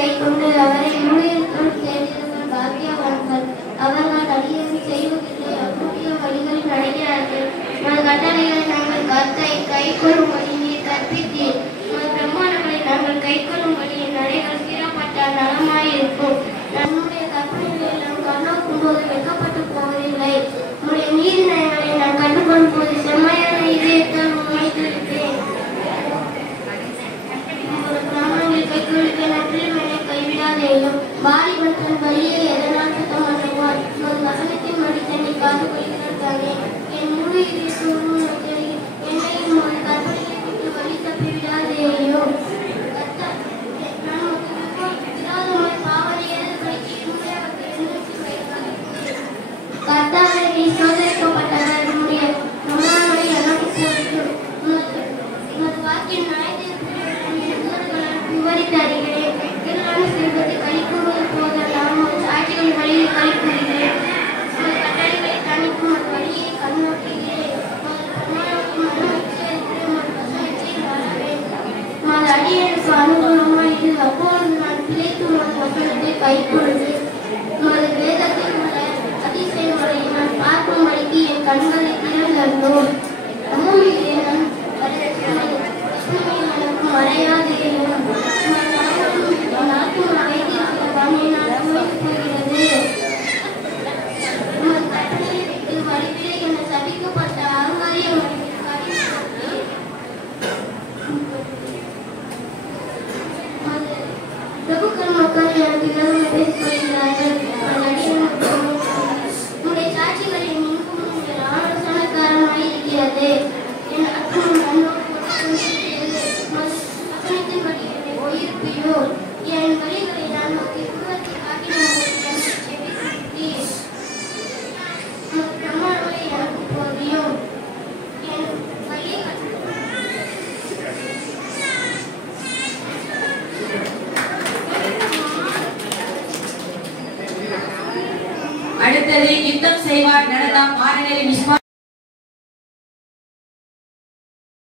கைக்கொண்டு அவரை ஊழியர்கள் தேடியவர்கள் பாக்கியவான்கள். அவர்கள் அடியேன் செய்வதில்லை, அவருடைய வழிகளில் நடக்கிறார்கள். உமது கட்டளைகளை நாங்கள் கைக்கொள்ளும்படி நீர் கற்பித்தீர். உமது பிரமாணங்களை நாங்கள் கைக்கொள்ளும்படி என் நடைகள் சீரப்பட்டால் நலமாயிருக்கும். நம்முடைய கற்பனைகளை நாம் கண்ணோக்கும் போது வெட்கப்பட்டு போவதில்லை. உம்முடைய நீதி நயங்களை நான் கண்டுகொள்ளும் போது செம்மையான இதயத்தால் உம்மை துதிப்பேன். உமது பிரமாணங்களை கைக்கொள்ளுக்க நன்றியுடனே கைவிடாதேயும். வாலிபன் தன் வழியை எதனால் சுத்தம் பண்ணுவான்? உமது வசனத்தின் வழி தன்னை காத்துக் கொள்கிறார் தானே. என் முழு இதயத்தோடும் என்னையும் உமது கற்பனைகளை விட்டு வழி தப்பி விடாதேயும். கர்த்தாவே, சோதரிக்கப்பட்டவர் உம்முடைய பிரமாணங்களை எனக்கு உமது வாக்கின் விவரித்து அறிகிறேன். இருளான செல்வத்தை களிக்கூறுவது போது நான் உமது சாட்சிகளின் வழியை களிக்கூறுகிறேன். உமது கட்டளைகளை தணிக்கும் உமது வழியை கண்ணோக்குகிறேன். உமது அடியேனுக்கு அனுகூலமாய் இது. அப்பொழுது நான் பிழைத்து உமது வசனத்தை கைக்கொள்வேன். உமது வேதத்தில் உள்ள அதிசயங்களை நான் பார்க்கும்படிக்கு என் கண்களை திறந்தருளும். பூமியிலே எனக்கு மறையாதேயும். நாட்டும் வைத்திருக்கிறதான் என்னால் போகிறது. உமது கட்டளையை விட்டு வழிவிலே என சபிக்கப்பட்ட அருமறிய பிரபுக்கள் மக்கள் எனக்கு இரவு பேசிக்கொள்கிறார்கள். உன்னுடைய சாட்சிகள் என் இன்பமும் என் ஆலோசனைக்காரமாய் இருக்கிறது. என் அற்புதம் கண்ணோடு வசனத்தின்படி என்னை உயிர்ப்பியோ. என் வழிகளை நான் நோக்கி உருவத்தை காட்டினீர். பிரமாணங்களை எனக்கு போதியும். என் வழியை அடுத்தது யுத்தம் செய்வார் நடந்தாம் மாரநேரி